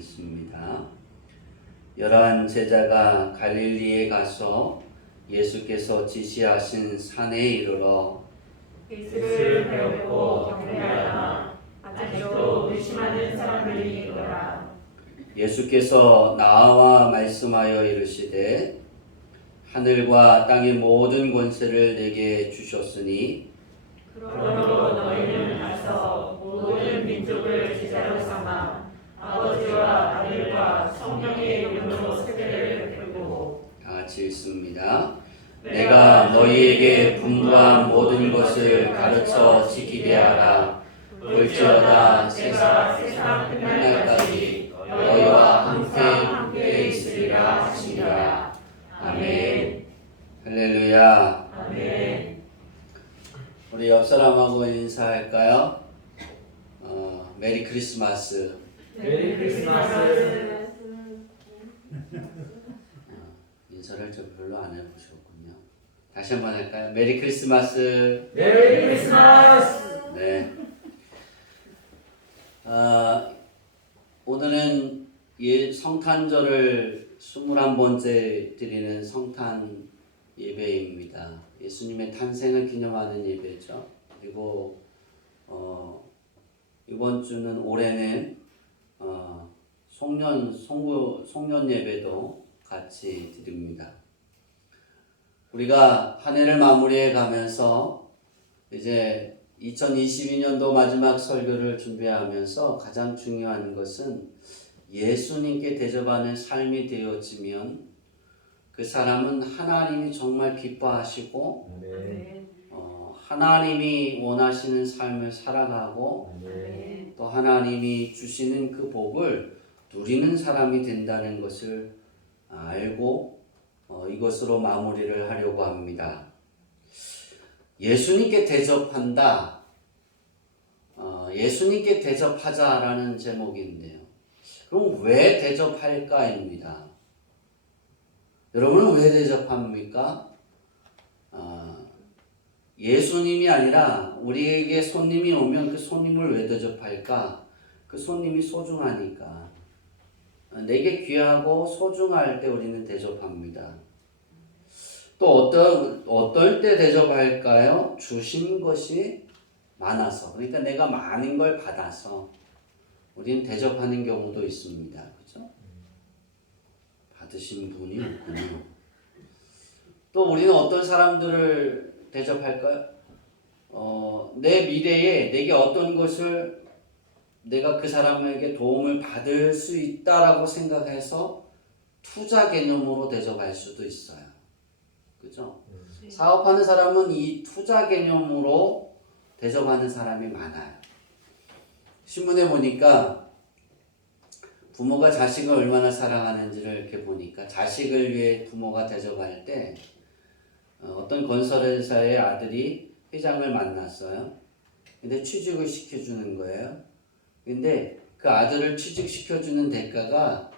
읽습니다. 11 제자가 갈릴리에 가서 예수께서 지시하신 산에 이르러 예수를 배웠고 경배하나 아직도 의심하는 사람들이 있더라. 예수께서 나와 말씀하여 이르시되 하늘과 땅의 모든 권세를 내게 주셨으니 그러므로 너희는 가서 모든 민족을 제자로 삼아 아버지와 아들과 성령의 이름으로 세례를 베풀고 다 같이 읽습니다. 내가 너희에게 분부한 모든 것을 가르쳐 지키게 하라. 볼지어다 세상 끝날까지 너희와 함께 있으리라 하시니라. 아멘. 할렐루야. 아멘. 우리 옆 사람하고 인사할까요? 메리 크리스마스. 메리 크리스마스. 인사를 좀 별로 안 해보셨군요. 다시 한번 할까요? 메리 크리스마스. 메리 크리스마스. 네. 오늘은 성탄절을 21번째 드리는 성탄 예배입니다. 예수님의 탄생을 기념하는 예배죠. 그리고 이번 주는 올해는 송년 예배도 같이 드립니다. 우리가 한 해를 마무리해 가면서 이제 2022년도 마지막 설교를 준비하면서 가장 중요한 것은 예수님께 대접하는 삶이 되어지면 그 사람은 하나님이 정말 기뻐하시고 하나님이 원하시는 삶을 살아가고 또 하나님이 주시는 그 복을 누리는 사람이 된다는 것을 알고 이것으로 마무리를 하려고 합니다. 예수님께 대접한다. 예수님께 대접하자라는 제목인데요. 그럼 왜 대접할까입니다. 여러분은 왜 대접합니까? 예수님이 아니라 우리에게 손님이 오면 그 손님을 왜 대접할까? 그 손님이 소중하니까. 내게 귀하고 소중할 때 우리는 대접합니다. 또 어떨 때 대접할까요? 주신 것이 많아서. 그러니까 내가 많은 걸 받아서 우리는 대접하는 경우도 있습니다. 그렇죠? 받으신 분이 없군요. 또 우리는 어떤 사람들을 대접할까요? 내 미래에 내게 어떤 것을 내가 그 사람에게 도움을 받을 수 있다라고 생각해서 투자 개념으로 대접할 수도 있어요. 그죠? 사업하는 사람은 이 투자 개념으로 대접하는 사람이 많아요. 신문에 보니까 부모가 자식을 얼마나 사랑하는지를 이렇게 보니까 자식을 위해 부모가 대접할 때 어떤 건설회사의 아들이 회장을 만났어요. 근데 취직을 시켜주는 거예요. 근데 그 아들을 취직시켜주는 대가가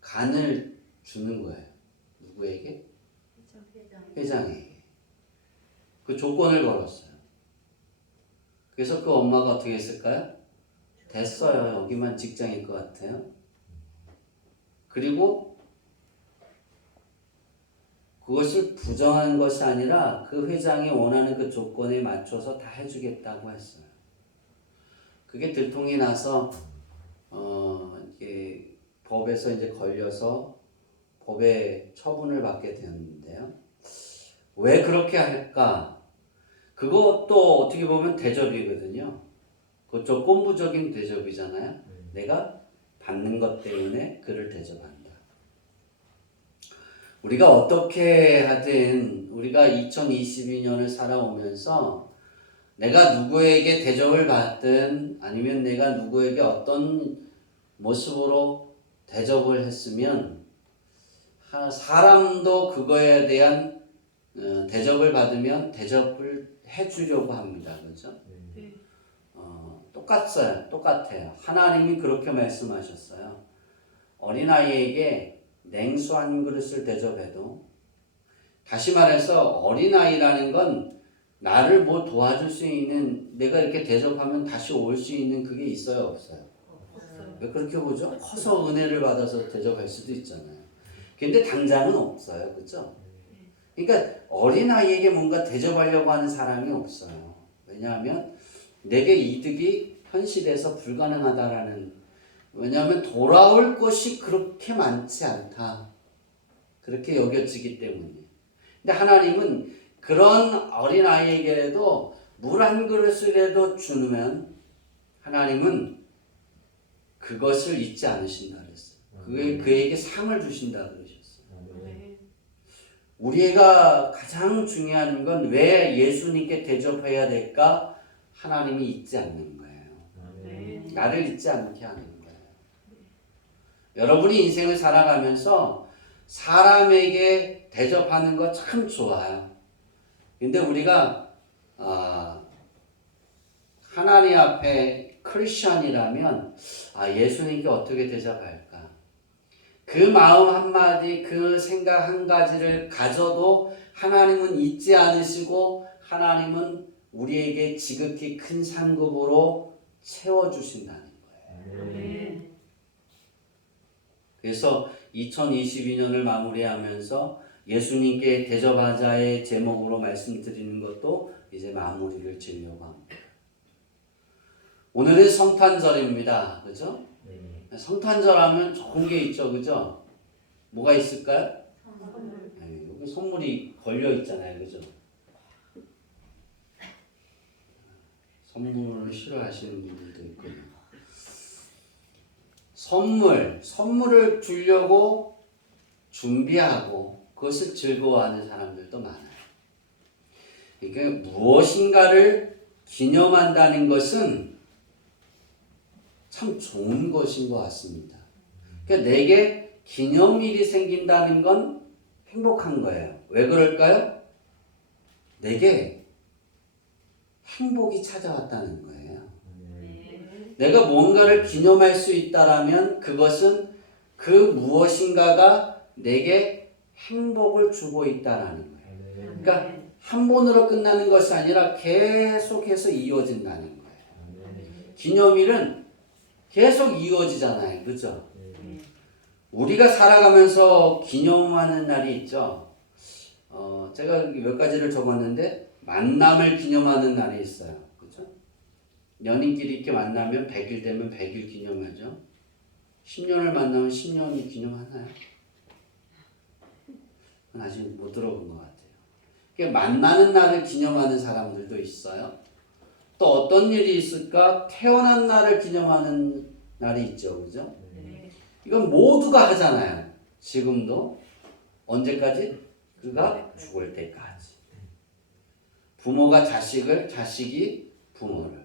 간을 주는 거예요. 누구에게? 회장에게. 그 조건을 걸었어요. 그래서 그 엄마가 어떻게 했을까요? 됐어요. 여기만 직장일 것 같아요. 그리고 그것을 부정한 것이 아니라 그 회장이 원하는 그 조건에 맞춰서 다 해주겠다고 했어요. 그게 들통이 나서 이제 법에서 이제 걸려서 법에 처분을 받게 되었는데요. 왜 그렇게 할까? 그것도 어떻게 보면 대접이거든요. 그 조건부적인 대접이잖아요. 내가 받는 것 때문에 그를 대접한다. 우리가 어떻게 하든 우리가 2022년을 살아오면서 내가 누구에게 대접을 받든 아니면 내가 누구에게 어떤 모습으로 대접을 했으면 사람도 그거에 대한 대접을 받으면 대접을 해주려고 합니다. 그렇죠? 똑같아요. 하나님이 그렇게 말씀하셨어요. 어린아이에게 냉수 한 그릇을 대접해도, 다시 말해서 어린아이라는 건 나를 뭐 도와줄 수 있는, 내가 이렇게 대접하면 다시 올 수 있는 그게 있어요, 없어요? 왜 그렇게 보죠? 커서 은혜를 받아서 대접할 수도 있잖아요. 근데 당장은 없어요. 그죠? 그러니까 어린아이에게 뭔가 대접하려고 하는 사람이 없어요. 왜냐하면 내게 이득이 현실에서 불가능하다라는, 왜냐하면 돌아올 것이 그렇게 많지 않다. 그렇게 여겨지기 때문에. 근데 하나님은 그런 어린아이에게라도 물 한 그릇이라도 주면 하나님은 그것을 잊지 않으신다 그랬어요. 그에게 상을 주신다 그러셨어요. 우리가 가장 중요한 건 왜 예수님께 대접해야 될까? 하나님이 잊지 않는 거예요. 나를 잊지 않게 하는 거예요. 여러분이 인생을 살아가면서 사람에게 대접하는 거 참 좋아요. 근데 우리가 하나님 앞에 크리스천이라면 예수님께 어떻게 대접할까? 그 마음 한마디, 그 생각 한 가지를 가져도 하나님은 잊지 않으시고 하나님은 우리에게 지극히 큰 상급으로 채워주신다는 거예요. 그래서 2022년을 마무리하면서 예수님께 대접하자의 제목으로 말씀드리는 것도 이제 마무리를 지으려고 합니다. 오늘은 성탄절입니다. 그죠? 성탄절 하면 좋은 게 있죠. 그죠? 뭐가 있을까요? 네, 여기 선물이 걸려 있잖아요. 그죠? 선물을 싫어하시는 분들도 있고요. 선물을 주려고 준비하고 그것을 즐거워하는 사람들도 많아요. 그러니까 무엇인가를 기념한다는 것은 참 좋은 것인 것 같습니다. 그러니까 내게 기념일이 생긴다는 건 행복한 거예요. 왜 그럴까요? 내게 행복이 찾아왔다는 거예요. 내가 뭔가를 기념할 수 있다라면 그것은 그 무엇인가가 내게 행복을 주고 있다라는 거예요. 그러니까 한 번으로 끝나는 것이 아니라 계속해서 이어진다는 거예요. 기념일은 계속 이어지잖아요. 그죠? 우리가 살아가면서 기념하는 날이 있죠. 제가 몇 가지를 적었는데 만남을 기념하는 날이 있어요. 그죠? 연인끼리 이렇게 만나면 100일 되면 100일 기념하죠. 10년을 만나면 10년이 기념하나요? 그건 아직 못 들어본 것 같아요. 그러니까 만나는 날을 기념하는 사람들도 있어요. 또 어떤 일이 있을까? 태어난 날을 기념하는 날이 있죠. 그죠? 이건 모두가 하잖아요. 지금도. 언제까지? 그가 죽을 때까지. 부모가 자식을, 자식이 부모를.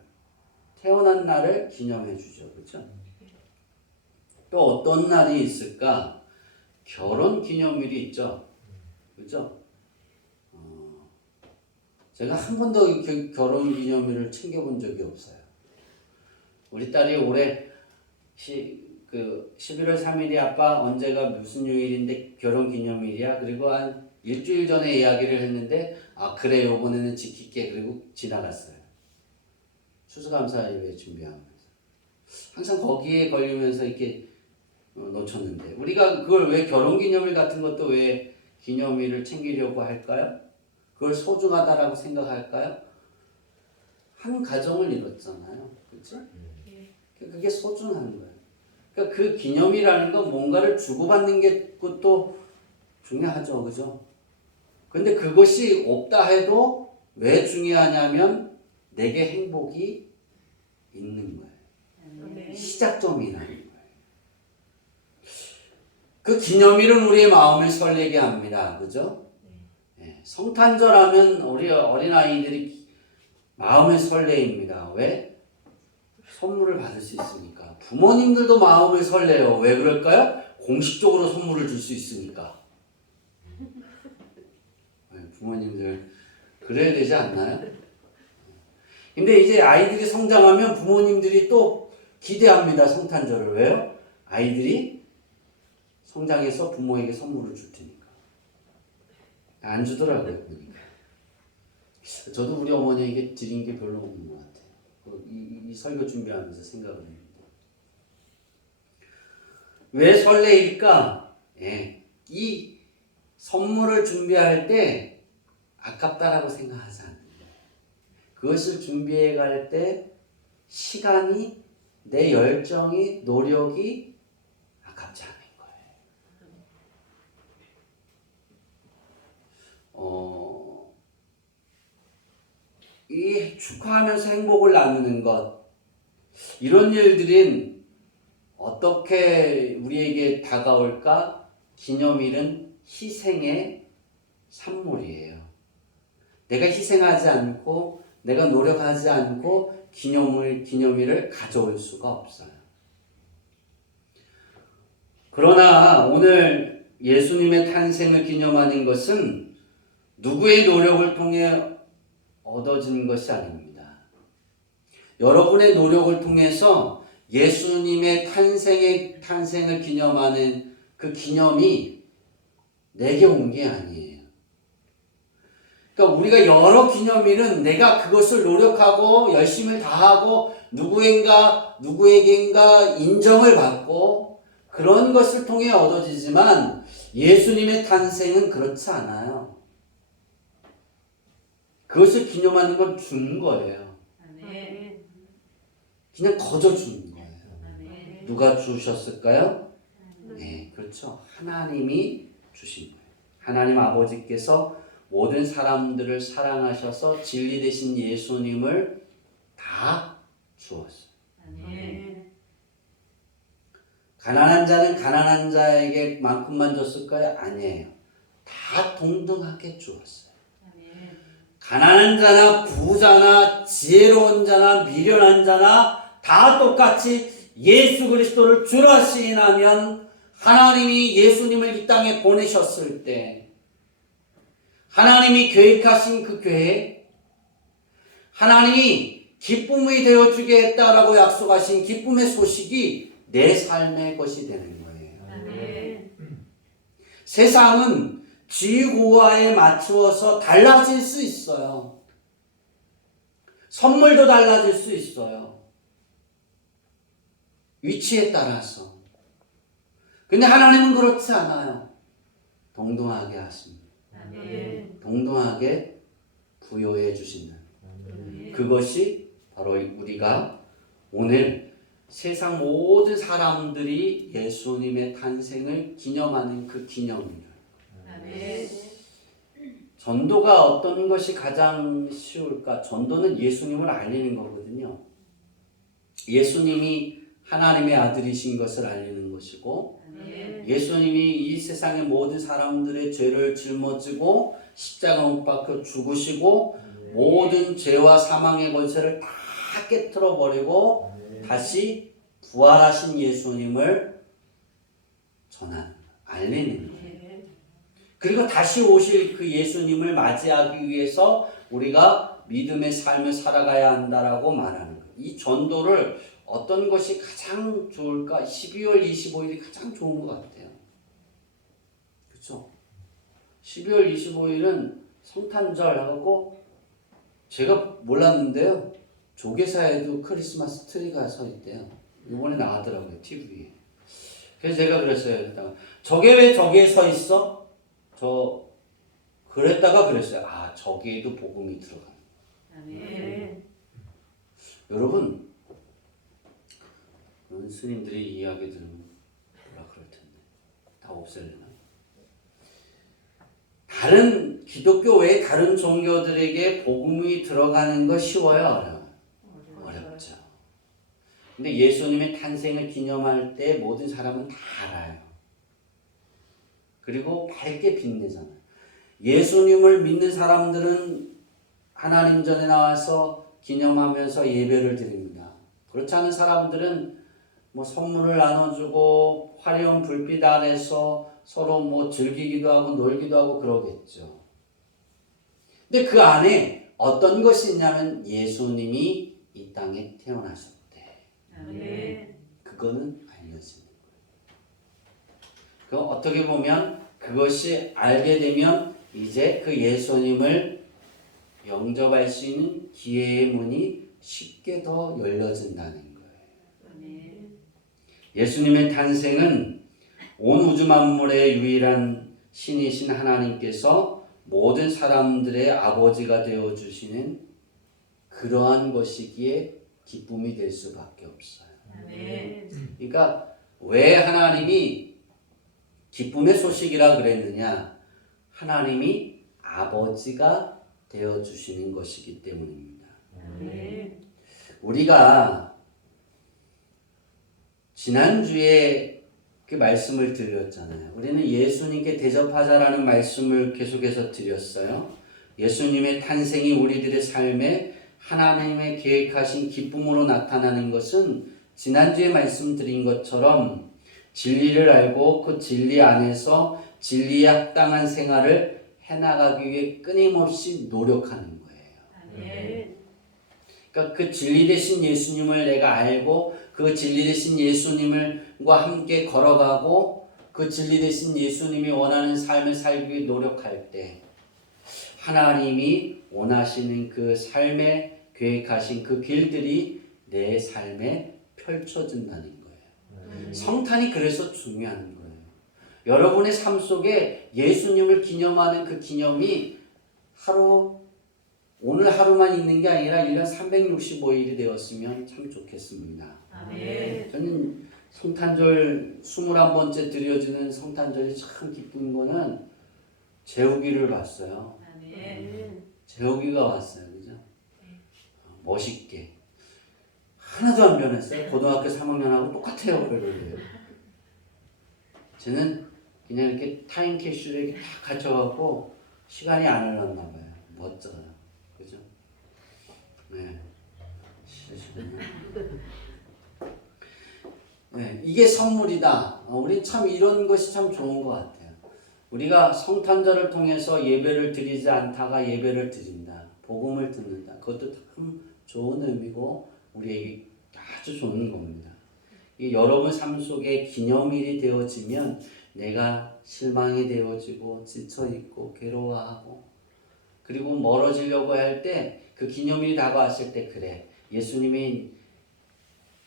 태어난 날을 기념해 주죠. 그죠? 또 어떤 날이 있을까? 결혼 기념일이 있죠. 그죠? 제가 한 번도 결혼 기념일을 챙겨본 적이 없어요. 우리 딸이 올해 11월 3일이 아빠 언제가 무슨 요일인데 결혼 기념일이야? 그리고 한 일주일 전에 이야기를 했는데 그래 요번에는 지킬게. 그리고 지나갔어요. 추수감사 예배 준비하면서 항상 거기에 걸리면서 이렇게 놓쳤는데 우리가 그걸 왜 결혼 기념일 같은 것도 왜 기념일을 챙기려고 할까요? 그걸 소중하다라고 생각할까요? 한 가정을 이뤘잖아요. 그렇죠? 그게 소중한 거예요. 그러니까 그 기념이라는 건 뭔가를 주고받는 게 그것도 중요하죠. 그죠? 근데 그것이 없다 해도 왜 중요하냐면 내게 행복이 있는 거예요. 시작점이라는 거예요. 그 기념일은 우리의 마음을 설레게 합니다. 그죠? 성탄절 하면 우리 어린아이들이 마음을 설레입니다. 왜? 선물을 받을 수 있으니까. 부모님들도 마음을 설레요. 왜 그럴까요? 공식적으로 선물을 줄 수 있으니까. 부모님들 그래야 되지 않나요? 근데 이제 아이들이 성장하면 부모님들이 또 기대합니다. 성탄절을. 왜요? 아이들이 성장해서 부모에게 선물을 줄 테니까. 안 주더라고요. 보니까. 저도 우리 어머니에게 드린 게 별로 없는 것 같아요. 이 설교 준비하면서 생각을 했는데. 왜 설레일까? 예, 이 선물을 준비할 때 아깝다라고 생각하지 않는 거예요. 그것을 준비해 갈 때 시간이, 내 열정이, 노력이 아깝지 않은 거예요. 이 축하하면서 행복을 나누는 것, 이런 일들은 어떻게 우리에게 다가올까? 기념일은 희생의 산물이에요. 내가 희생하지 않고, 내가 노력하지 않고 기념일을 가져올 수가 없어요. 그러나 오늘 예수님의 탄생을 기념하는 것은 누구의 노력을 통해 얻어진 것이 아닙니다. 여러분의 노력을 통해서 예수님의 탄생을 기념하는 그 기념이 내게 온 게 아니에요. 그러니까 우리가 여러 기념일은 내가 그것을 노력하고 열심히 다하고 누구에겐가 인정을 받고 그런 것을 통해 얻어지지만 예수님의 탄생은 그렇지 않아요. 그것을 기념하는 건 준 거예요. 아멘. 그냥 거저 준 거예요. 아멘. 누가 주셨을까요? 네, 그렇죠. 하나님이 주신 거예요. 하나님 아버지께서 모든 사람들을 사랑하셔서 진리 되신 예수님을 다 주었어요. 아멘. 가난한 자는 가난한 자에게만큼만 줬을까요? 아니에요. 다 동등하게 주었어요. 아멘. 가난한 자나 부자나 지혜로운 자나 미련한 자나 다 똑같이 예수 그리스도를 주라 시인하면 하나님이 예수님을 이 땅에 보내셨을 때 하나님이 계획하신 그 계획, 하나님이 기쁨이 되어주겠다라고 약속하신 기쁨의 소식이 내 삶의 것이 되는 거예요. 아멘. 세상은 지구와에 맞추어서 달라질 수 있어요. 선물도 달라질 수 있어요. 위치에 따라서. 근데 하나님은 그렇지 않아요. 동등하게 하십니다. 아멘. 동등하게 부여해 주신다. 그것이 바로 우리가 오늘 세상 모든 사람들이 예수님의 탄생을 기념하는 그 기념입니다. 아멘. 전도가 어떤 것이 가장 쉬울까? 전도는 예수님을 알리는 거거든요. 예수님이 하나님의 아들이신 것을 알리는 것이고, 아멘. 예수님이 이 세상의 모든 사람들의 죄를 짊어지고 십자가 못 박혀 죽으시고 모든 죄와 사망의 권세를 다 깨트려 버리고 다시 부활하신 예수님을 알리는 거예요. 그리고 다시 오실 그 예수님을 맞이하기 위해서 우리가 믿음의 삶을 살아가야 한다라고 말하는 거예요. 이 전도를 어떤 것이 가장 좋을까? 12월 25일이 가장 좋은 것 같아요. 그렇죠? 12월 25일은 성탄절하고 제가 몰랐는데요. 조계사에도 크리스마스 트리가 서 있대요. 이번에 나가더라고요. TV에. 그래서 제가 그랬어요. 저게 왜 저기에 서 있어? 그랬어요. 아, 저기에도 복음이 들어가는. 아멘. 여러분, 스님들이 이야기 들으면 뭐라 그럴 텐데 다 없앨려나? 다른 기독교 외에 다른 종교들에게 복음이 들어가는 거 쉬워요, 어려워요? 어렵죠. 근데 예수님의 탄생을 기념할 때 모든 사람은 다 알아요. 그리고 밝게 빛내잖아요. 예수님을 믿는 사람들은 하나님 전에 나와서 기념하면서 예배를 드립니다. 그렇지 않은 사람들은 선물을 나눠주고 화려한 불빛 아래서 서로 즐기기도 하고 놀기도 하고 그러겠죠. 근데 그 안에 어떤 것이 있냐면 예수님이 이 땅에 태어나셨대. 아멘. 그거는 알려지는 거예요. 어떻게 보면 그것이 알게 되면 이제 그 예수님을 영접할 수 있는 기회의 문이 쉽게 더 열려진다는 거예요. 아멘. 예수님의 탄생은 온 우주 만물의 유일한 신이신 하나님께서 모든 사람들의 아버지가 되어 주시는 그러한 것이기에 기쁨이 될 수밖에 없어요. 아멘. 그러니까 왜 하나님이 기쁨의 소식이라 그랬느냐? 하나님이 아버지가 되어 주시는 것이기 때문입니다. 아멘. 우리가 지난주에 그 말씀을 드렸잖아요. 우리는 예수님께 대접하자라는 말씀을 계속해서 드렸어요. 예수님의 탄생이 우리들의 삶에 하나님의 계획하신 기쁨으로 나타나는 것은 지난주에 말씀드린 것처럼 진리를 알고 그 진리 안에서 진리에 합당한 생활을 해나가기 위해 끊임없이 노력하는 거예요. 아멘. 그러니까 그 진리 되신 예수님을 내가 알고 그 진리 되신 예수님과 함께 걸어가고 그 진리 되신 예수님이 원하는 삶을 살기 위해 노력할 때 하나님이 원하시는 그 삶에 계획하신 그 길들이 내 삶에 펼쳐진다는 거예요. 성탄이 그래서 중요한 거예요. 여러분의 삶 속에 예수님을 기념하는 그 기념이 오늘 하루만 있는 게 아니라 1년 365일이 되었으면 참 좋겠습니다. 아멘. 저는 성탄절 21번째 드려지는 성탄절이 참 기쁜 거는 재욱이를 봤어요. 아멘. 재욱이가 왔어요. 그죠? 멋있게. 하나도 안 변했어요. 고등학교 3학년하고 똑같아요. 얼굴이. 쟤는 그냥 이렇게 타임캡슐에 이렇게 딱 갇혀갖고 시간이 안 흘렀나 봐요. 멋져요. 그죠? 네. 네, 이게 선물이다. 우리 참 이런 것이 참 좋은 것 같아요. 우리가 성탄절을 통해서 예배를 드리지 않다가 예배를 드린다. 복음을 듣는다. 그것도 참 좋은 의미고 우리에게 아주 좋은 겁니다. 이 여러분 삶 속에 기념일이 되어지면 내가 실망이 되어지고 지쳐있고 괴로워하고 그리고 멀어지려고 할 때 그 기념일이 다가왔을 때 그래 예수님이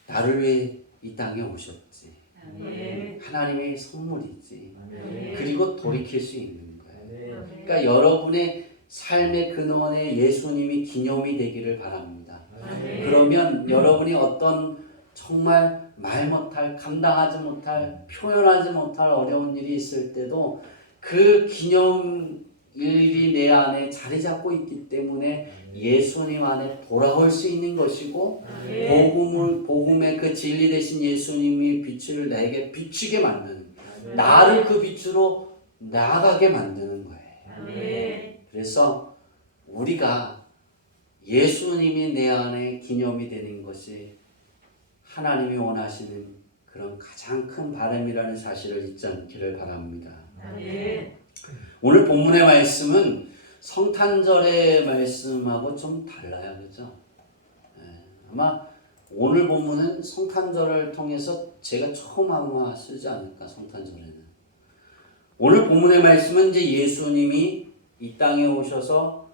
나를 위해 이 땅에 오셨지. 아멘. 하나님의 선물이지. 아멘. 그리고 돌이킬 수 있는 거예요. 아멘. 그러니까 여러분의 삶의 근원에 예수님이 기념이 되기를 바랍니다. 아멘. 그러면 여러분이 어떤 정말 말 못할, 감당하지 못할, 표현하지 못할 어려운 일이 있을 때도 그 기념일이 내 안에 자리 잡고 있기 때문에 예수님 안에 돌아올 수 있는 것이고 아멘. 복음의 그 진리 되신 예수님이 빛을 내게 비추게 만드는 나를 그 빛으로 나아가게 만드는 거예요. 아멘. 그래서 우리가 예수님이 내 안에 기념이 되는 것이 하나님이 원하시는 그런 가장 큰 바람이라는 사실을 잊지 않기를 바랍니다. 아멘. 오늘 본문의 말씀은 성탄절의 말씀하고 좀 달라요. 그죠? 아마 오늘 본문은 성탄절을 통해서 제가 처음 아마 쓰지 않을까, 성탄절에는. 오늘 본문의 말씀은 이제 예수님이 이 땅에 오셔서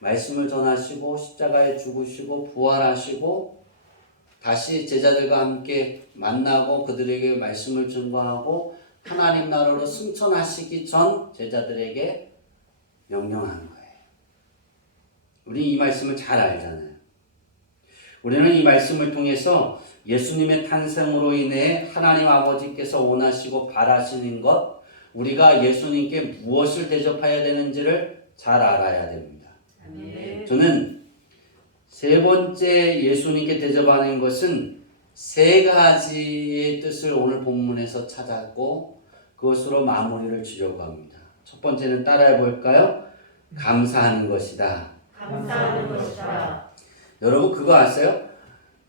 말씀을 전하시고 십자가에 죽으시고 부활하시고 다시 제자들과 함께 만나고 그들에게 말씀을 증거하고 하나님 나라로 승천하시기 전 제자들에게 명령하는 거예요. 우리 이 말씀을 잘 알잖아요. 우리는 이 말씀을 통해서 예수님의 탄생으로 인해 하나님 아버지께서 원하시고 바라시는 것, 우리가 예수님께 무엇을 대접해야 되는지를 잘 알아야 됩니다. 아멘. 저는 세 번째 예수님께 대접하는 것은 세 가지의 뜻을 오늘 본문에서 찾았고 그것으로 마무리를 지려고 합니다. 첫 번째는 따라해 볼까요? 감사하는 것이다. 감사하는 것이다. 여러분 그거 아세요?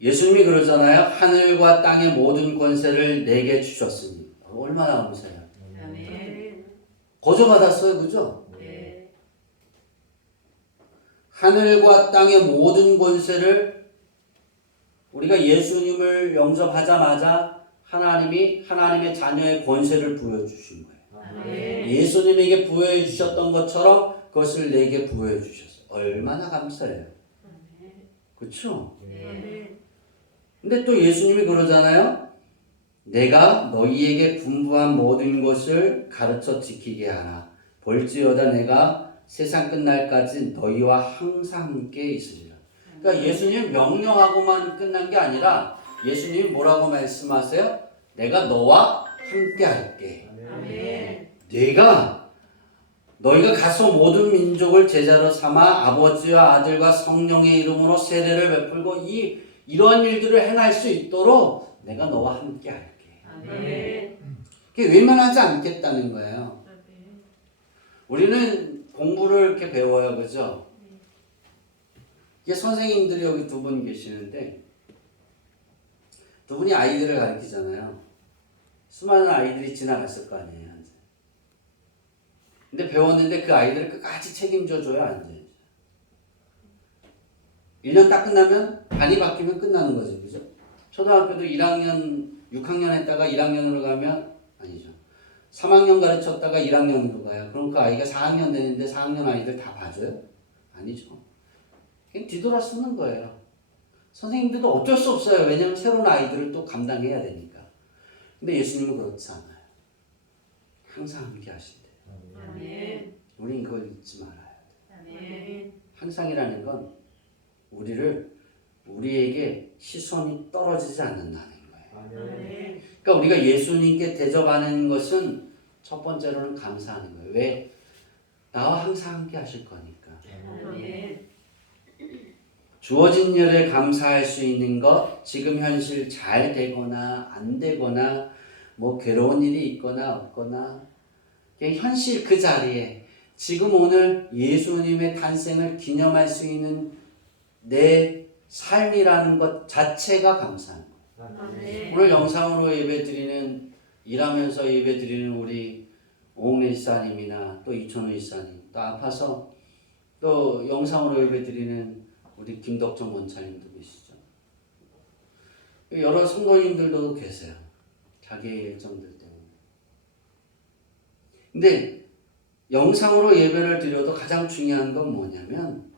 예수님이 그러잖아요. 하늘과 땅의 모든 권세를 내게 주셨으니. 얼마나 감사해요. 아멘. 거저받았어요. 그죠? 네. 하늘과 땅의 모든 권세를 우리가 예수님을 영접하자마자 하나님이 하나님의 자녀의 권세를 부여주신 거예요. 아멘. 예수님에게 부여해 주셨던 것처럼 그것을 내게 부여해 주셨어요. 얼마나 감사해요. 그렇죠? 네. 근데 또 예수님이 그러잖아요. 내가 너희에게 분부한 모든 것을 가르쳐 지키게 하라. 볼지어다 내가 세상 끝날까지 너희와 항상 함께 있으리라. 그러니까 예수님 명령하고만 끝난 게 아니라 예수님이 뭐라고 말씀하세요? 내가 너와 함께 할게. 아멘. 너희가 가서 모든 민족을 제자로 삼아 아버지와 아들과 성령의 이름으로 세례를 베풀고 이런 일들을 행할 수 있도록 내가 너와 함께 할게. 아멘. 그게 외면하지 않겠다는 거예요. 우리는 공부를 이렇게 배워요, 그죠? 이게 선생님들이 여기 두 분 계시는데 두 분이 아이들을 가르치잖아요. 수많은 아이들이 지나갔을 거 아니에요. 근데 배웠는데 그 아이들을 끝까지 책임져줘야 안 돼요. 1년 딱 끝나면 반이 바뀌면 끝나는 거죠. 그죠? 초등학교도 6학년 했다가 1학년으로 가면 아니죠. 3학년 가르쳤다가 1학년으로 가요. 그럼 그 아이가 4학년 되는데 4학년 아이들 다 봐줘요? 아니죠. 그냥 뒤돌아 쓰는 거예요. 선생님들도 어쩔 수 없어요. 왜냐하면 새로운 아이들을 또 감당해야 되니까. 근데 예수님은 그렇지 않아요. 항상 함께 하신대요. 아멘. 우린 그걸 잊지 말아야 돼요. 아멘. 항상이라는 건 우리에게 시선이 떨어지지 않는다는 거예요. 아멘. 그러니까 우리가 예수님께 대접하는 것은 첫 번째로는 감사하는 거예요. 왜? 나와 항상 함께 하실 거니까. 아멘. 주어진 일에 감사할 수 있는 것, 지금 현실 잘 되거나 안 되거나 뭐 괴로운 일이 있거나 없거나 그냥 현실 그 자리에 지금 오늘 예수님의 탄생을 기념할 수 있는 내 삶이라는 것 자체가 감사한 거예요. 아멘. 오늘 영상으로 예배드리는 일하면서 예배드리는 우리 오은혜 지사님이나 또 이천우 지사님 또 아파서 또 영상으로 예배드리는 우리 김덕정 원차님도 계시죠. 여러 성도님들도 계세요. 자기의 일정들 때문에. 근데 영상으로 예배를 드려도 가장 중요한 건 뭐냐면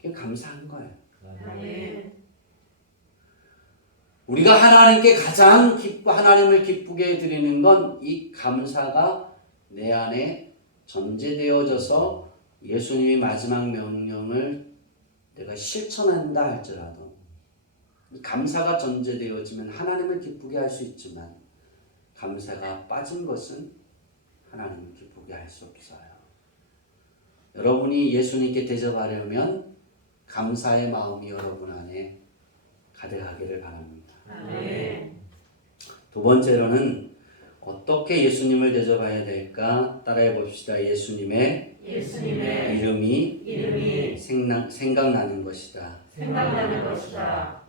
그게 감사한 거예요. 아멘. 우리가 하나님께 가장 하나님을 기쁘게 드리는 건 이 감사가 내 안에 전제되어져서 예수님의 마지막 명령을 내가 실천한다 할지라도 감사가 전제되어지면 하나님을 기쁘게 할 수 있지만 감사가 빠진 것은 하나님을 기쁘게 할 수 없어요. 여러분이 예수님께 대접하려면 감사의 마음이 여러분 안에 가득하기를 바랍니다. 아멘. 두 번째로는 어떻게 예수님을 대접해야 될까 따라해 봅시다. 예수님의 이름이 생각나는 것이다. 생각나는 것이다.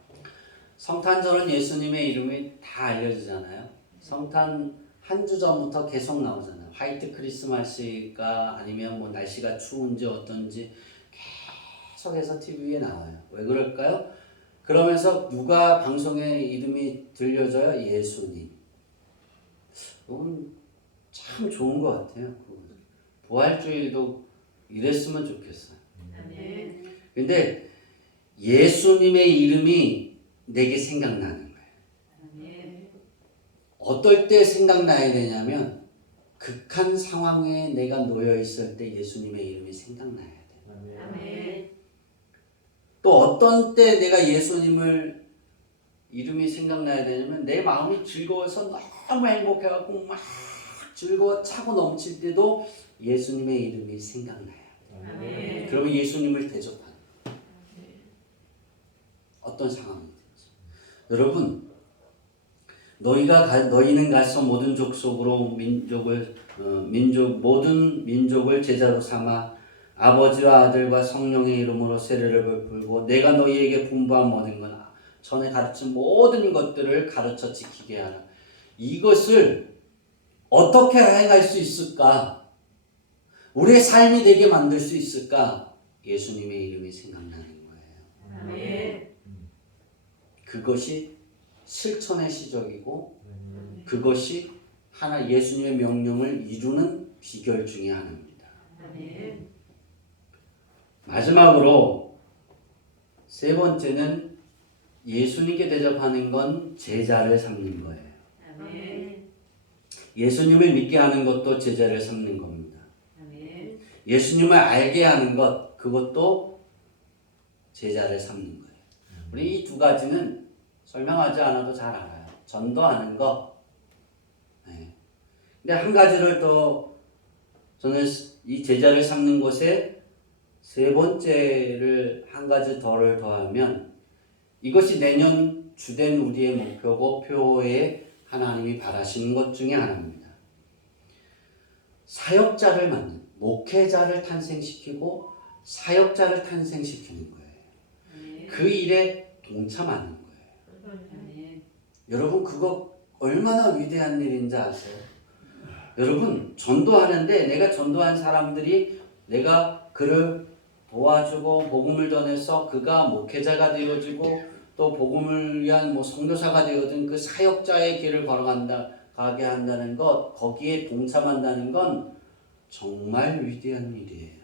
성탄절은 예수님의 이름이 다 알려지잖아요. 성탄 한 주 전부터 계속 나오잖아요. 화이트 크리스마스가 아니면 뭐 날씨가 추운지 어떤지 계속해서 TV에 나와요. 왜 그럴까요? 그러면서 누가 방송에 이름이 들려져요? 예수님. 참 좋은 것 같아요. 부활주일도 이랬으면 좋겠어요. 아멘. 근데 예수님의 이름이 내게 생각나는 거예요. 아멘. 어떨 때 생각나야 되냐면 극한 상황에 내가 놓여 있을 때 예수님의 이름이 생각나야 돼요. 아멘. 또 어떤 때 내가 예수님을 이름이 생각나야 되냐면 내 마음이 즐거워서 너무 행복해갖고 막 즐거워 차고 넘칠 때도 예수님의 이름이 생각나요. 아멘. 그러면 예수님을 대접하는 거예요. 어떤 상황이든지. 여러분, 너희는 가서 모든 족속으로 모든 민족을 제자로 삼아 아버지와 아들과 성령의 이름으로 세례를 베풀고 내가 너희에게 분부한 모든 건 전에 가르친 모든 것들을 가르쳐 지키게 하라. 이것을 어떻게 행할 수 있을까? 우리의 삶이 되게 만들 수 있을까? 예수님의 이름이 생각나는 거예요. 아멘. 그것이 실천의 시작이고 그것이 예수님의 명령을 이루는 비결 중에 하나입니다. 아멘. 마지막으로 세 번째는 예수님께 대접하는 건 제자를 삼는 거예요. 예수님을 믿게 하는 것도 제자를 삼는 겁니다. 아멘. 예수님을 알게 하는 것, 그것도 제자를 삼는 거예요. 우리 이 두 가지는 설명하지 않아도 잘 알아요. 전도하는 거. 네. 근데 한 가지를 또 저는 이 제자를 삼는 것에 세 번째를 한 가지 더를 더하면 이것이 내년 주된 우리의 목표고 표에 하나님이 바라시는 것 중에 하나입니다. 사역자를 만든, 목회자를 탄생시키고 사역자를 탄생시키는 거예요. 아멘. 그 일에 동참하는 거예요. 아멘. 여러분 그거 얼마나 위대한 일인지 아세요? 여러분 전도하는데 내가 전도한 사람들이 내가 그를 도와주고 복음을 전해서 그가 목회자가 되어지고 또 복음을 위한 선교사가 되어든 그 사역자의 길을 가게 한다는 것, 거기에 동참한다는 건 정말 위대한 일이에요.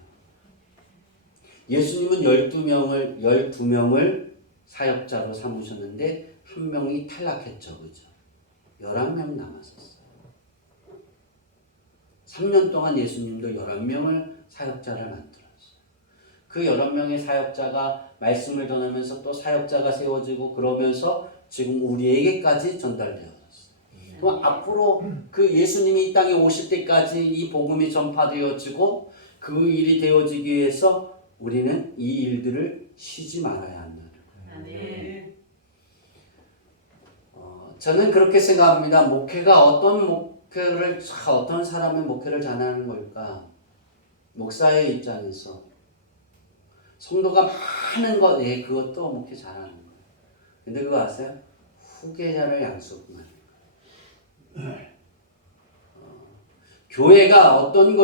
예수님은 12명을 사역자로 삼으셨는데 한 명이 탈락했죠. 그죠? 11명 남았었어요. 3년 동안 예수님도 11명을 사역자를 만들었어요. 그 11명의 사역자가 말씀을 전하면서 또 사역자가 세워지고 그러면서 지금 우리에게까지 전달되었어요. 그럼 앞으로 그 예수님이 이 땅에 오실 때까지 이 복음이 전파되어지고 그 일이 되어지기 위해서 우리는 이 일들을 쉬지 말아야 한다는 거예요. 아멘. 저는 그렇게 생각합니다. 목회가 어떤 사람의 목회를 잘하는 걸까? 목사의 입장에서 성도가 많은 것, 그것도 목회 잘하는 거예요. 근데 그거 아세요? 후계자를 양수하는 거예요. 교회가 어떤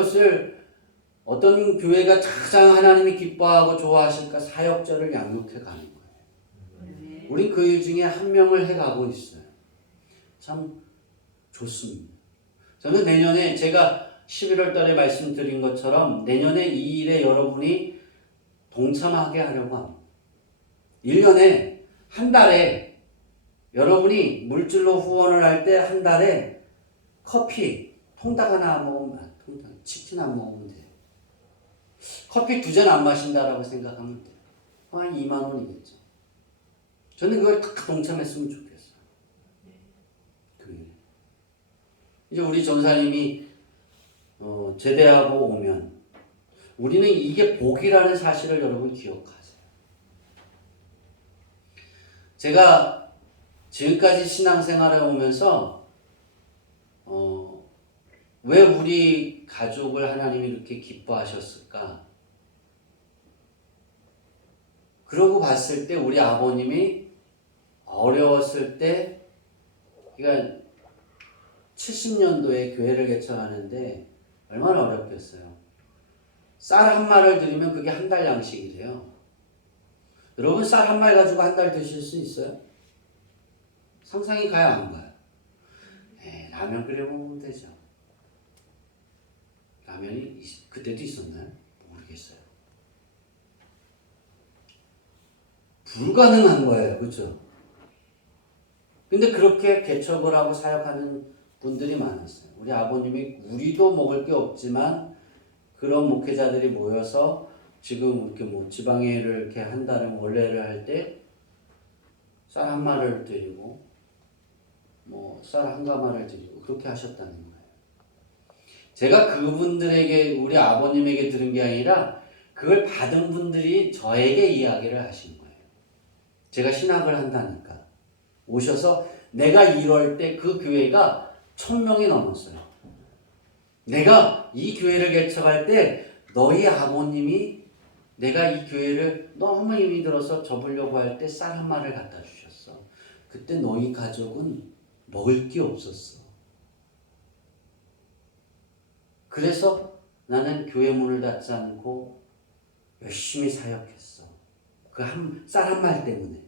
교회가 가장 하나님이 기뻐하고 좋아하실까? 사역자를 양육해 가는 거예요. 아멘. 우린 그 일 중에 한 명을 해가고 있어요. 참 좋습니다. 저는 내년에 제가 11월 달에 말씀드린 것처럼 내년에 이 일에 여러분이 동참하게 하려고 합니다. 1년에 한 달에 여러분이 물질로 후원을 할 때 한 달에 커피 통닭 하나 먹으면 치킨 안 먹으면 돼요. 커피 2잔 안 마신다라고 생각하면 돼요. 한 2만 원이겠죠. 저는 그걸 다 동참했으면 좋겠어요. 이제 우리 전사님이 제대하고 오면 우리는 이게 복이라는 사실을 여러분 기억하세요. 제가 지금까지 신앙생활에 오면서 왜 우리 가족을 하나님이 이렇게 기뻐하셨을까? 그러고 봤을 때 우리 아버님이 어려웠을 때 그러니까 70년도에 교회를 개척하는데 얼마나 어렵겠어요. 쌀 한 마리를 드리면 그게 한 달 양식이래요. 여러분 쌀 한 마리 가지고 한 달 드실 수 있어요? 상상이 가요 안 가요? 라면 끓여 먹으면 되죠. 라면이 그때도 있었나요? 모르겠어요. 불가능한 거예요. 그렇죠? 근데 그렇게 개척을 하고 사역하는 분들이 많았어요. 우리 아버님이 우리도 먹을 게 없지만 그런 목회자들이 모여서 지금 이렇게 지방회를 이렇게 한다는 원래를 할 때 쌀 한 마리를 드리고 쌀 한 가마를 드리고 그렇게 하셨다는 거예요. 제가 그분들에게 우리 아버님에게 들은 게 아니라 그걸 받은 분들이 저에게 이야기를 하신 거예요. 제가 신학을 한다니까 오셔서 내가 이럴 때 그 교회가 1000명이 넘었어요. 내가 이 교회를 개척할 때 너희 아버님이 내가 이 교회를 너무 힘이 들어서 접으려고 할 때 쌀 한 마리를 갖다 주셨어. 그때 너희 가족은 먹을 게 없었어. 그래서 나는 교회 문을 닫지 않고 열심히 사역했어. 그 쌀 한 마리 때문에.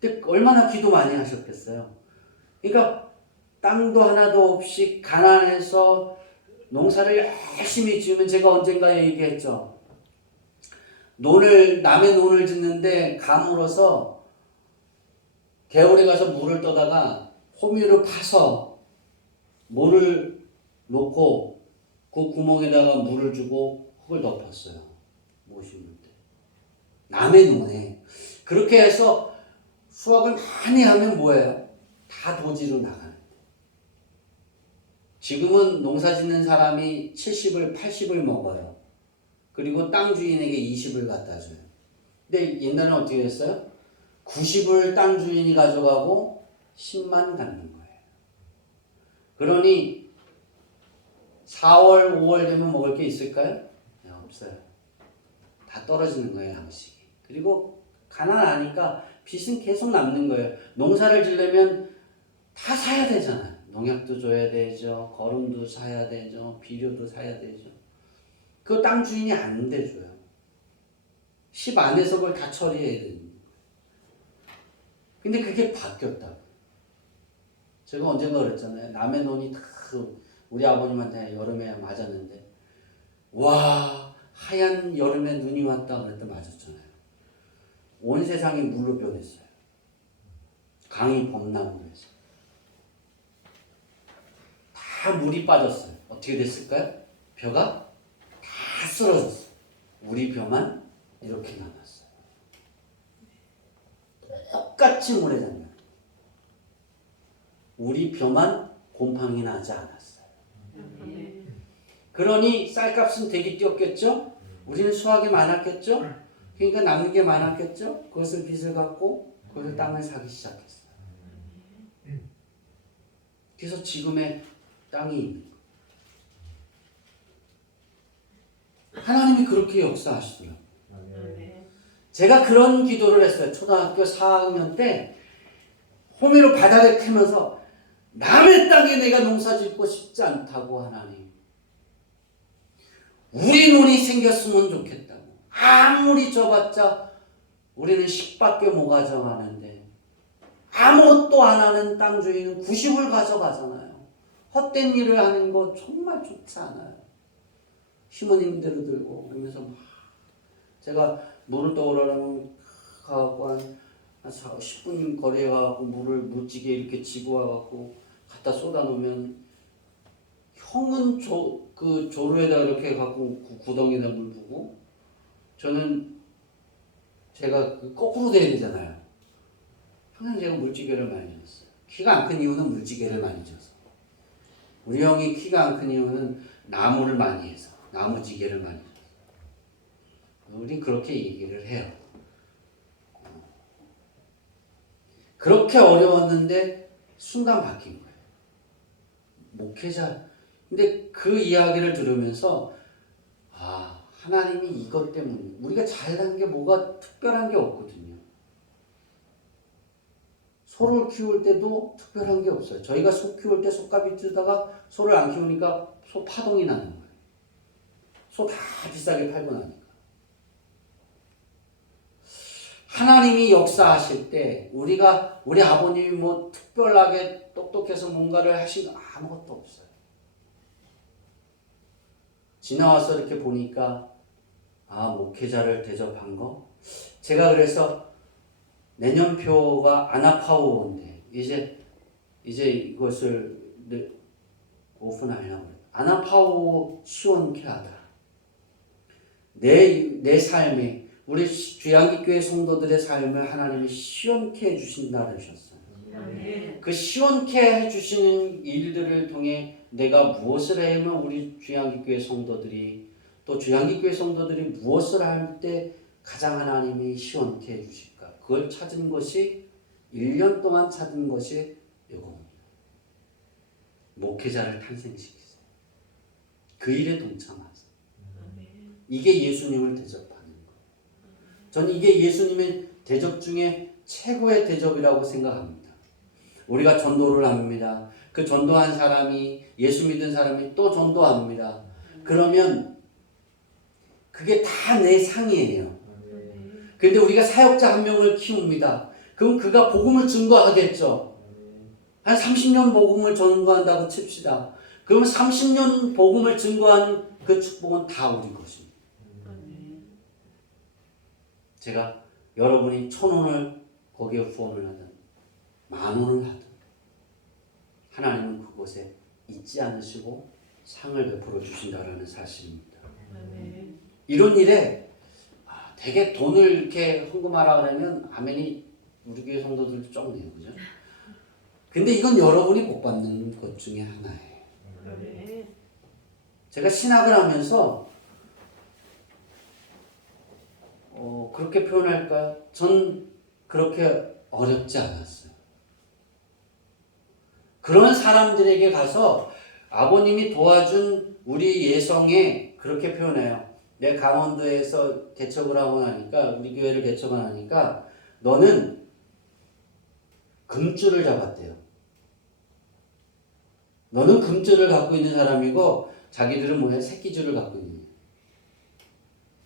근데 얼마나 기도 많이 하셨겠어요. 그러니까 땅도 하나도 없이 가난해서 농사를 열심히 지으면 제가 언젠가 얘기했죠. 남의 논을 짓는데 가물어서 개울에 가서 물을 떠다가 호미를 파서 모를 놓고 그 구멍에다가 물을 주고 흙을 덮었어요. 못 심을 때. 남의 논에. 그렇게 해서 수확을 많이 하면 뭐예요? 다 도지로 나가는. 지금은 농사 짓는 사람이 70을 80을 먹어요. 그리고 땅 주인에게 20을 갖다 줘요. 근데 옛날에는 어떻게 됐어요? 90을 땅 주인이 가져가고 10만 갖는 거예요. 그러니 4월, 5월 되면 먹을 게 있을까요? 네, 없어요. 다 떨어지는 거예요, 양식이. 그리고 가난하니까 빚은 계속 남는 거예요. 농사를 지려면 다 사야 되잖아요. 농약도 줘야 되죠. 거름도 사야 되죠. 비료도 사야 되죠. 그 땅 주인이 안 대줘요. 10 안에서 그걸 다 처리해야 되는 거예요. 근데 그게 바뀌었다고. 제가 언젠가 그랬잖아요. 남의 논이 다 우리 아버님한테 여름에 맞았는데 와 하얀 여름에 눈이 왔다 그랬더니 맞았잖아요. 온 세상이 물로 변했어요. 강이 범람으로 해서 다 물이 빠졌어요. 어떻게 됐을까요? 벼가 다 쓰러졌어요. 우리 벼만 이렇게 남았어요. 똑같이 물에 잠겨. 우리 벼만 곰팡이 나지 않았어요. 그러니 쌀값은 되게 뛰었겠죠? 우리는 수확이 많았겠죠? 그러니까 남는 게 많았겠죠? 그것을 빚을 갖고 그것을 땅을 사기 시작했어요. 그래서 지금의 땅이 있는 거예요. 하나님이 그렇게 역사하시더라고요. 제가 그런 기도를 했어요. 초등학교 4학년 때 호미로 바닥을 캐면서 남의 땅에 내가 농사 짓고 싶지 않다고 하나님. 우리 논이 생겼으면 좋겠다고. 아무리 줘봤자 우리는 식밖에 못 가져가는데 아무것도 안 하는 땅 주인은 90을 가져가잖아요. 헛된 일을 하는 거 정말 좋지 않아요. 힘은 임대로 들고 그러면서 막 제가 물을 떠오르려면 가갖고 한 10분 거리에 가갖고 물을 무지개 이렇게 지고 와갖고 갖다 쏟아 놓으면 형은 그 조루에다 이렇게 갖고 구덩이에다 물 부고 저는 제가 거꾸로 돼야 되잖아요. 항상 제가 물지개를 많이 줬어요. 키가 안 큰 이유는 물지개를 많이 줘서. 우리 형이 키가 안 큰 이유는 나무를 많이 해서 나무지개를 많이 줘서. 우린 그렇게 얘기를 해요. 그렇게 어려웠는데 순간 바뀐 거예요. 목회자. 근데 그 이야기를 들으면서 아 하나님이 이것 때문에 우리가 잘난 게 뭐가 특별한 게 없거든요. 소를 키울 때도 특별한 게 없어요. 저희가 소 키울 때 소값이 뜨다가 소를 안 키우니까 소 파동이 나는 거예요. 소 다 비싸게 팔고 나니까. 하나님이 역사하실 때 우리 아버님이 뭐 특별하게 똑똑해서 뭔가를 하신 거 아무것도 없어요. 지나와서 이렇게 보니까 아 목회자를 대접한 거 제가 그래서 내년표가 아나파오인데 이제 이것을 오픈하려고 해요. 아나파오 시원케하다. 내 삶이 우리 주양기교회 성도들의 삶을 하나님이 시원케 해주신다 그러셨어요. 그 시원케 해주시는 일들을 통해 내가 무엇을 하면 우리 주양기교회 성도들이 또 주양기교회 성도들이 무엇을 할 때 가장 하나님이 시원케 해주실까? 그걸 찾은 것이 1년 동안 찾은 것이 이겁니다. 목회자를 탄생시키세요. 그 일에 동참하세요. 이게 예수님을 대접하는 거예요. 저는 이게 예수님의 대접 중에 최고의 대접이라고 생각합니다. 우리가 전도를 합니다. 그 전도한 사람이 예수 믿은 사람이 또 전도합니다. 그러면 그게 다 내 상이에요. 그런데 우리가 사역자 한 명을 키웁니다. 그럼 그가 복음을 증거하겠죠. 한 30년 복음을 증거한다고 칩시다. 그러면 30년 복음을 증거한 그 축복은 다 우리 것입니다. 제가 여러분이 1,000원을 거기에 후원을 하든 10,000원을 하든 하나님은 그곳에 잊지 않으시고 상을 베풀어 주신다라는 사실입니다. 아멘. 이런 일에 되게 돈을 이렇게 헌금하라 그러면 아멘이 우리 교회 성도들도 적네요, 그죠? 근데 이건 여러분이 복 받는 것 중에 하나예요. 아멘. 제가 신학을 하면서 그렇게 표현할까? 전 그렇게 어렵지 않았어요. 그런 사람들에게 가서 아버님이 도와준 우리 예성에 그렇게 표현해요. 내 강원도에서 개척을 하고 나니까, 우리 교회를 개척을 하니까 너는 금줄을 잡았대요. 너는 금줄을 갖고 있는 사람이고 자기들은 뭐야? 새끼줄을 갖고 있는 거예요.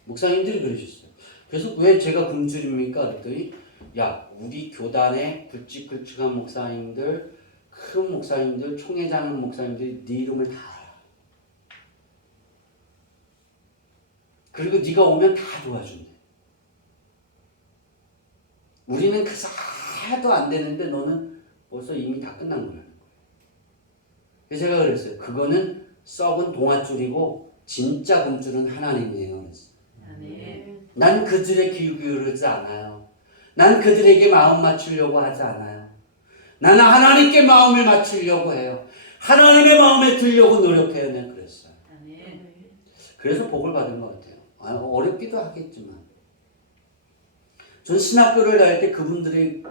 목사님들이 그러셨어요. 그래서 왜 제가 금줄입니까? 그랬더니 야, 우리 교단의 굵직굵직한 목사님들, 큰 목사님들, 총회장 목사님들이 네 이름을 다 알아. 그리고 네가 오면 다 도와준대. 우리는 그사 해도 안 되는데 너는 벌써 이미 다 끝난 거라는 거예요. 그래서 제가 그랬어요. 그거는 썩은 동아줄이고 진짜 금줄은 하나님이에요. 그랬어요. 아멘. 난 그들의 귀 기울이지 않아요. 난 그들에게 마음 맞추려고 하지 않아요. 나는 하나님께 마음을 맞추려고 해요. 하나님의 마음에 들려고 노력해요. 내가 그랬어요. 아멘. 그래서 복을 받은 것 같아요. 어렵기도 하겠지만. 전 신학교를 다닐 때 그분들이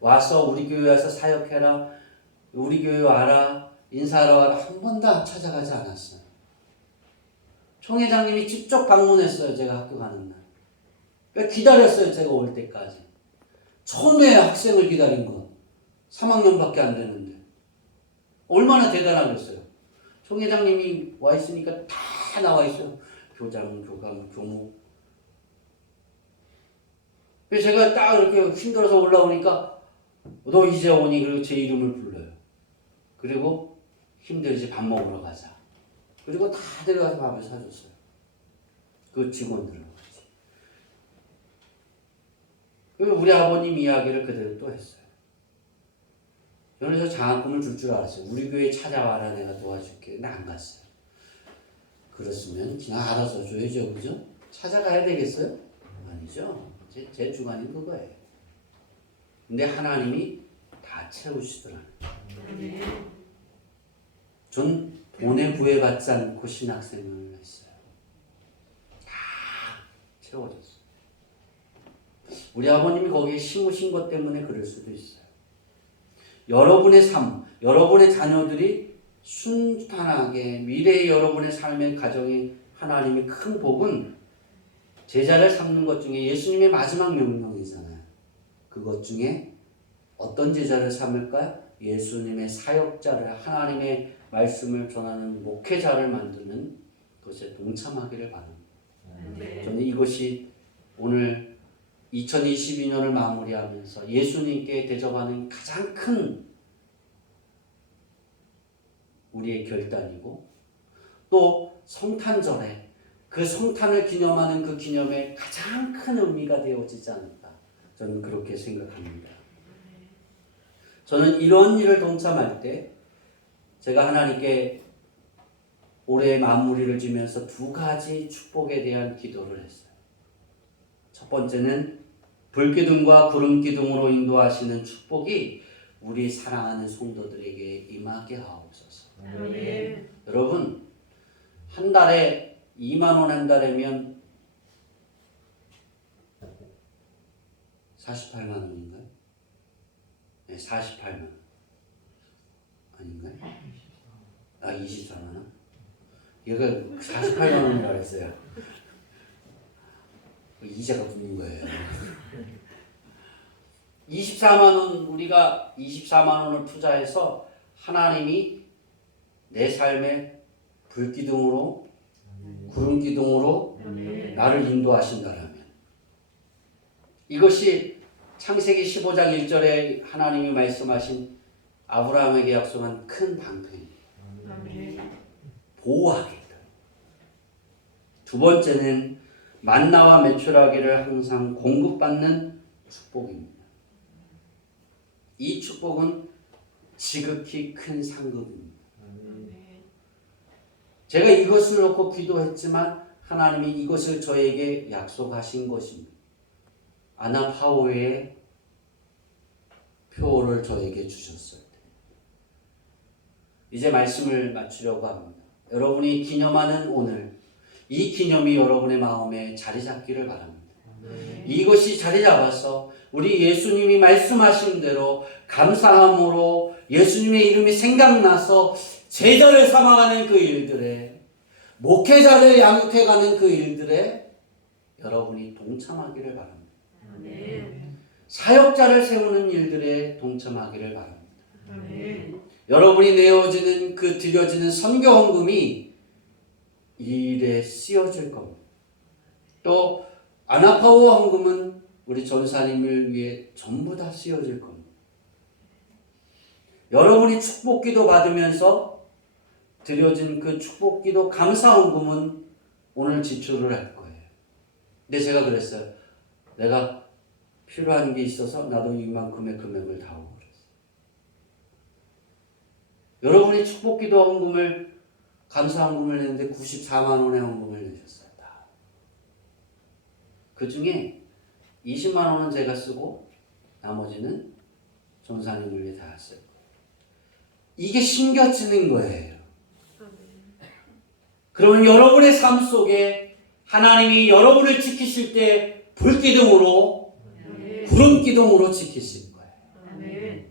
와서 우리 교회 와서 사역해라, 우리 교회 와라, 인사하러 와라, 한 번도 안 찾아가지 않았어요. 총회장님이 직접 방문했어요. 제가 학교 가는 날. 그러니까 기다렸어요. 제가 올 때까지. 처음에 학생을 기다린 거. 3학년밖에 안 되는데. 얼마나 대단하겠어요. 총회장님이 와 있으니까 다 나와 있어요. 교장, 교감, 교무. 그래서 제가 딱 이렇게 힘들어서 올라오니까 너 이제 오니? 그리고 제 이름을 불러요. 그리고 힘들지 밥 먹으러 가자. 그리고 다 데려가서 밥을 사줬어요. 그 직원들을 같이. 그리고 우리 아버님 이야기를 그대로 또 했어요. 저는 저 장학금을 줄 줄 알았어요. 우리 교회 찾아와라, 내가 도와줄게. 근데 안 갔어요. 그렇으면 그냥 알아서 줘야죠, 그죠? 찾아가야 되겠어요? 아니죠. 제 주관이 그거예요. 근데 하나님이 다 채우시더라고요. 아멘. 전 돈에 구애받지 않고 신학생을 했어요. 다 채워졌어요. 우리 아버님이 거기에 심으신 것 때문에 그럴 수도 있어요. 여러분의 삶, 여러분의 자녀들이 순탄하게 미래의 여러분의 삶의 가정이 하나님의 큰 복은 제자를 삼는 것 중에 예수님의 마지막 명령이잖아요. 그것 중에 어떤 제자를 삼을까요? 예수님의 사역자를, 하나님의 말씀을 전하는 목회자를 만드는 것에 동참하기를 바랍니다. 아멘. 저는 이것이 오늘 2022년을 마무리하면서 예수님께 대접하는 가장 큰 우리의 결단이고, 또 성탄절에 그 성탄을 기념하는 그 기념에 가장 큰 의미가 되어지지 않을까, 저는 그렇게 생각합니다. 저는 이런 일을 동참할 때 제가 하나님께 올해 마무리를 지면서 두 가지 축복에 대한 기도를 했어요. 첫 번째는 불기둥과 구름기둥으로 인도하시는 축복이 우리 사랑하는 성도들에게 임하게 하옵소서. 아멘. 여러분, 한 달에 2만 원 한 달이면 48만 원인가요? 네, 48만 원. 아닌가요? 24만 원? 얘가 48만 원이라고 했어요. 이자가 붙는 거예요. 24만 원, 우리가 24만 원을 투자해서 하나님이 내 삶에 불기둥으로, 구름기둥으로 아멘. 나를 인도하신다라면, 이것이 창세기 15장 1절에 하나님이 말씀하신 아브라함에게 약속한 큰 방편입니다. 아멘. 보호하겠다. 두 번째는 만나와 메추라기를 항상 공급받는 축복입니다. 이 축복은 지극히 큰 상급입니다. 제가 이것을 놓고 기도했지만 하나님이 이것을 저에게 약속하신 것입니다. 아나파오의 표를 저에게 주셨을 때. 이제 말씀을 마치려고 합니다. 여러분이 기념하는 오늘, 이 기념이 여러분의 마음에 자리 잡기를 바랍니다. 이것이 자리 잡아서 우리 예수님이 말씀하신 대로 감사함으로 예수님의 이름이 생각나서 제자를 삼아가는 그 일들에, 목회자를 양육해가는 그 일들에 여러분이 동참하기를 바랍니다. 사역자를 세우는 일들에 동참하기를 바랍니다. 여러분이 내어지는 그 드려지는 선교 헌금이 이 일에 쓰여질 겁니다. 또 아나파오 헌금은 우리 전사님을 위해 전부 다 쓰여질 겁니다. 여러분이 축복기도 받으면서 드려진 그 축복기도 감사 헌금은 오늘 지출을 할 거예요. 근데 제가 그랬어요. 내가 필요한 게 있어서 나도 이만큼의 금액을 다 오고 그랬어요. 여러분이 축복기도 헌금을 감사 헌금을 냈는데 94만 원의 헌금을 내셨어요. 다. 그 중에 20만 원은 제가 쓰고 나머지는 전사님을 위해 다 쓸 거예요. 이게 심겨지는 거예요. 그러면 여러분의 삶 속에 하나님이 여러분을 지키실 때 불기둥으로, 구름기둥으로 지키실 거예요.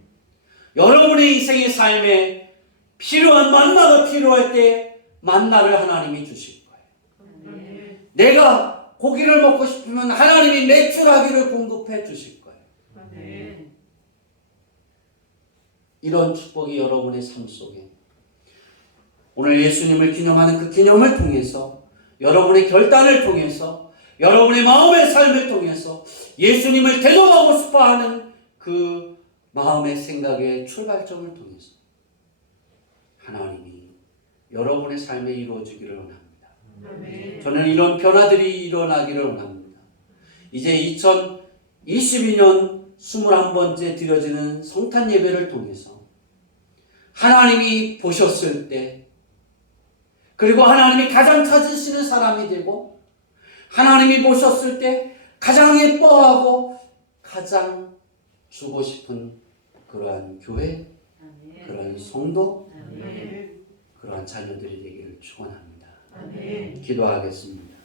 여러분의 인생의 삶에 필요한 만나가 필요할 때 만나를 하나님이 주실 거예요. 내가 고기를 먹고 싶으면 하나님이 메추라기를 공급해 주실 거예요. 이런 축복이 여러분의 삶 속에 오늘 예수님을 기념하는 그 기념을 통해서 여러분의 결단을 통해서 여러분의 마음의 삶을 통해서 예수님을 대접하고 싶어하는 그 마음의 생각의 출발점을 통해서 하나님이 여러분의 삶에 이루어지기를 원합니다. 저는 이런 변화들이 일어나기를 원합니다. 이제 2022년 21번째 드려지는 성탄 예배를 통해서 하나님이 보셨을 때 그리고 하나님이 가장 찾으시는 사람이 되고 하나님이 보셨을 때 가장 예뻐하고 가장 주고 싶은 그러한 교회, 그러한 성도, 그러한 자녀들이 되기를 축원합니다. 기도하겠습니다.